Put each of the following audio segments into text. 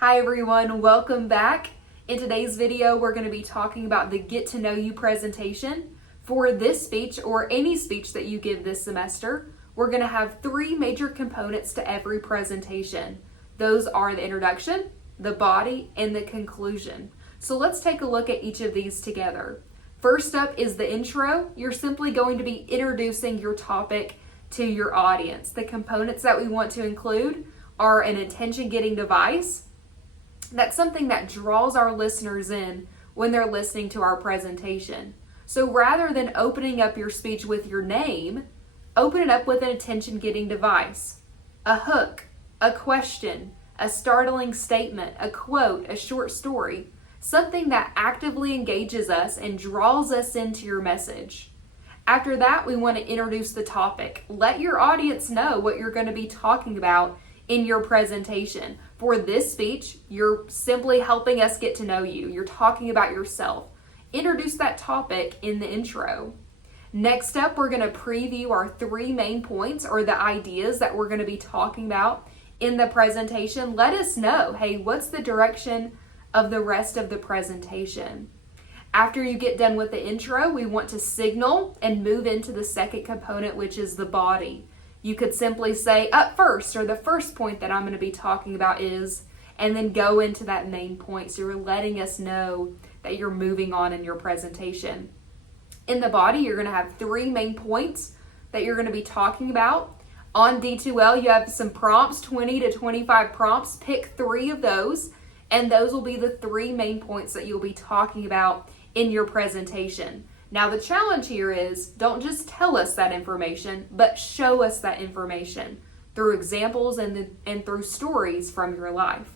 Hi everyone, welcome back. In today's video, we're going to be talking about the Get to Know You presentation. For this speech or any speech that you give this semester, we're going to have three major components to every presentation. Those are the introduction, the body, and the conclusion. So let's take a look at each of these together. First up is the intro. You're simply going to be introducing your topic to your audience. The components that we want to include are an attention-getting device. That's something that draws our listeners in when they're listening to our presentation. So rather than opening up your speech with your name, open it up with an attention-getting device. A hook, a question, a startling statement, a quote, a short story, something that actively engages us and draws us into your message. After that, we want to introduce the topic. Let your audience know what you're going to be talking about in your presentation. For this speech, you're simply helping us get to know you. You're talking about yourself. Introduce that topic in the intro. Next up, we're going to preview our three main points or the ideas that we're going to be talking about in the presentation. Let us know, hey, what's the direction of the rest of the presentation? After you get done with the intro, we want to signal and move into the second component, which is the body. You could simply say up first, or the first point that I'm going to be talking about is, and then go into that main point. So you're letting us know that you're moving on in your presentation. In the body, you're going to have three main points that you're going to be talking about. On D2L, you have some prompts, 20 to 25 prompts. Pick three of those, and those will be the three main points that you'll be talking about in your presentation. Now the challenge here is, don't just tell us that information, but show us that information through examples and through stories from your life.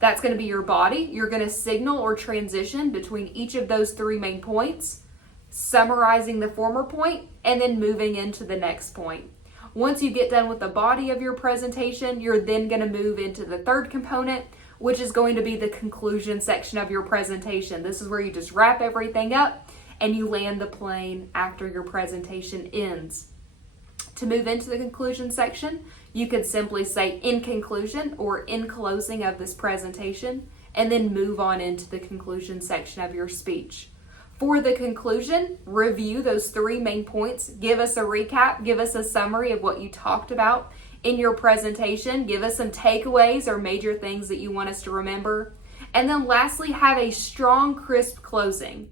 That's going to be your body. You're going to signal or transition between each of those three main points, summarizing the former point, and then moving into the next point. Once you get done with the body of your presentation, you're then going to move into the third component, which is going to be the conclusion section of your presentation. This is where you just wrap everything up and you land the plane after your presentation ends. To move into the conclusion section, you could simply say in conclusion or in closing of this presentation, and then move on into the conclusion section of your speech. For the conclusion, review those three main points. Give us a recap, give us a summary of what you talked about in your presentation. Give us some takeaways or major things that you want us to remember. And then lastly, have a strong, crisp closing.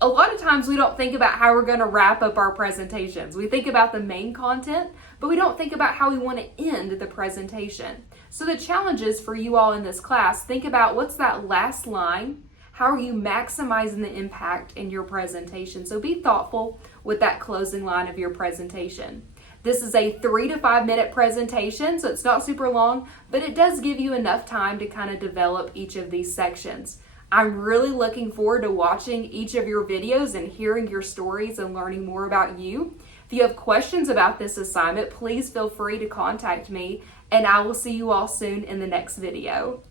A lot of times we don't think about how we're going to wrap up our presentations. We think about the main content, but we don't think about how we want to end the presentation. So the challenge is for you all in this class, think about what's that last line. How are you maximizing the impact in your presentation? So be thoughtful with that closing line of your presentation. This is a 3 to 5 minute presentation, so it's not super long, but it does give you enough time to kind of develop each of these sections. I'm really looking forward to watching each of your videos and hearing your stories and learning more about you. If you have questions about this assignment, please feel free to contact me, and I will see you all soon in the next video.